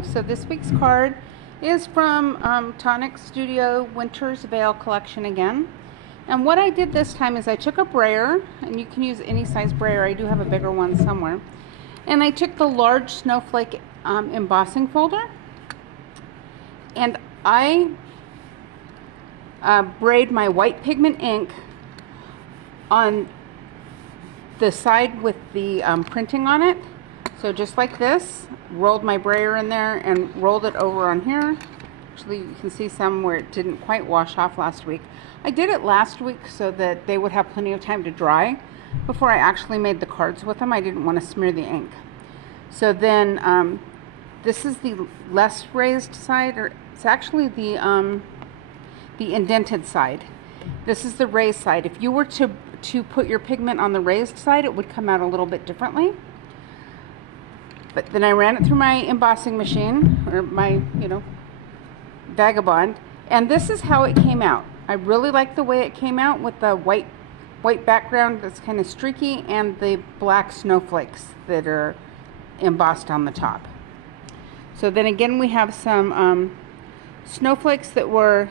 So this week's card is from Tonic Studio Winter's Veil collection again. And what I did this time is I took a brayer, and you can use any size brayer. I do have a bigger one somewhere. And I took the large snowflake embossing folder, and I braid my white pigment ink on the side with the printing on it. So just like this, rolled my brayer in there and rolled it over on here. Actually, you can see some where it didn't quite wash off last week. I did it last week so that they would have plenty of time to dry before I actually made the cards with them. I didn't want to smear the ink. So then this is the less raised side, or it's actually the indented side. This is the raised side. If you were to put your pigment on the raised side, it would come out a little bit differently. But then I ran it through my embossing machine, or my, Vagabond, and this is how it came out. I really like the way it came out with the white background that's kind of streaky and the black snowflakes that are embossed on the top. So then again, we have some snowflakes that were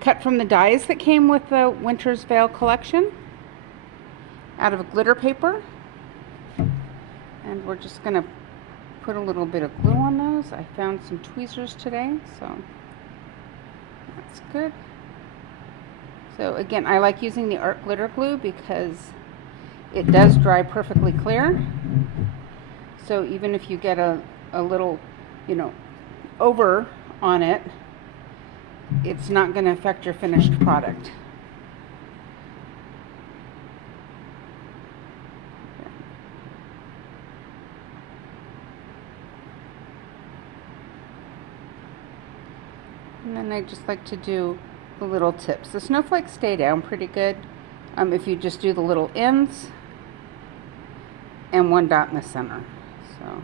cut from the dies that came with the Winter's Veil collection out of glitter paper. And we're just going to put a little bit of glue on those. I found some tweezers today, so that's good. So again, I like using the art glitter glue because it does dry perfectly clear. So even if you get a little, over on it, it's not going to affect your finished product. And then I just like to do the little tips. The snowflakes stay down pretty good if you just do the little ends and one dot in the center. So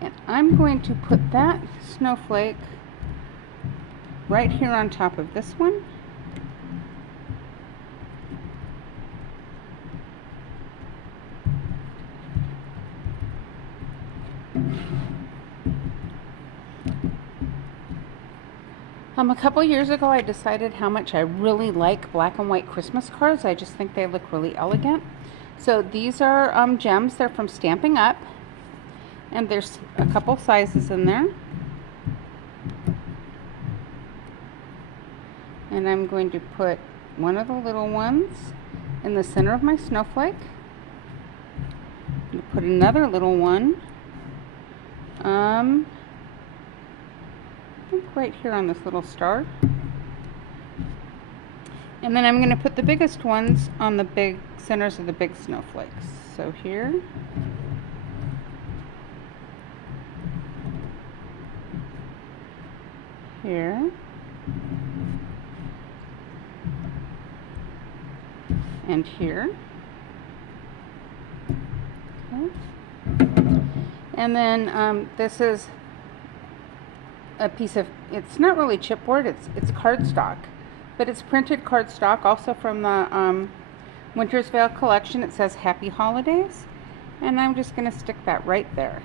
and I'm going to put that snowflake right here on top of this one. A couple years ago, I decided how much I really like black and white Christmas cards. I just think they look really elegant. So these are gems. They're from Stamping Up. And there's a couple sizes in there. And I'm going to put one of the little ones in the center of my snowflake. I'm going to put another little one I think right here on this little star. And then I'm going to put the biggest ones on the big centers of the big snowflakes. So here. Here. And here. Okay. And then this is a piece of, it's not really chipboard, it's cardstock, but it's printed cardstock, also from the Winter's Veil collection. It says Happy Holidays, and I'm just going to stick that right there.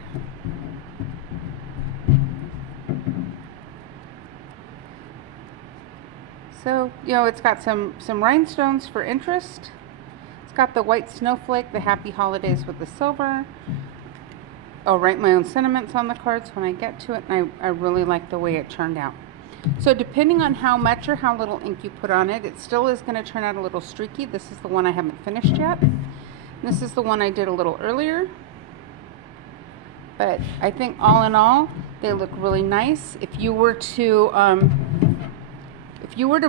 So, it's got some rhinestones for interest. It's got the white snowflake, the Happy Holidays with the silver. I'll write my own sentiments on the cards when I get to it, and I really like the way it turned out. So depending on how much or how little ink you put on it, it still is going to turn out a little streaky. This is the one I haven't finished yet. This is the one I did a little earlier. But I think all in all, they look really nice. If you were to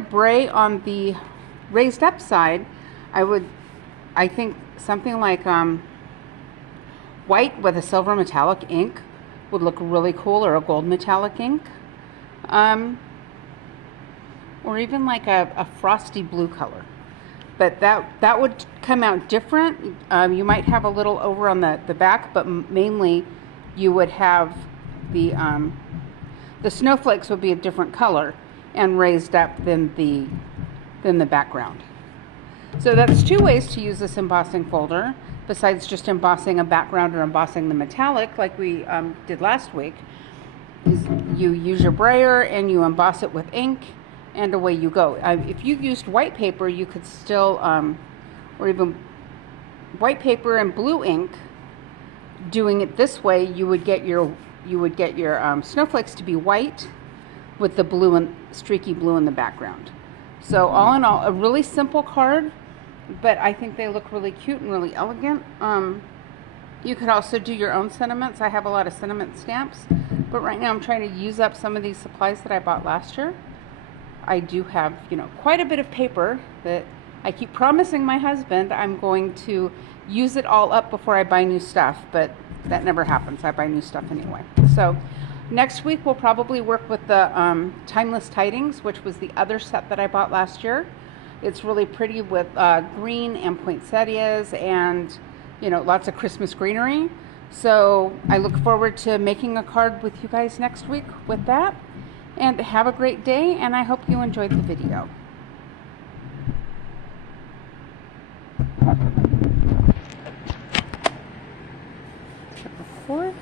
bray on the raised up side, I think something like white with a silver metallic ink would look really cool, or a gold metallic ink, or even like a frosty blue color. but that would come out different. You might have a little over on the back, but mainly you would have the snowflakes would be a different color and raised up than the background. So that's two ways to use this embossing folder, besides just embossing a background or embossing the metallic like we did last week. Is you use your brayer and you emboss it with ink, and away you go. If you used white paper, you could still, or even white paper and blue ink, doing it this way, you would get your snowflakes to be white with the blue and streaky blue in the background. So all in all, a really simple card, but I think they look really cute and really elegant. You could also do your own sentiments. I have a lot of sentiment stamps, but right now I'm trying to use up some of these supplies that I bought last year. I do have, quite a bit of paper that I keep promising my husband I'm going to use it all up before I buy new stuff, but that never happens. I buy new stuff anyway. So next week we'll probably work with the Timeless Tidings, which was the other set that I bought last year. It's really pretty with green and poinsettias and lots of Christmas greenery. So I look forward to making a card with you guys next week with that. And have a great day, and I hope you enjoyed the video. Record.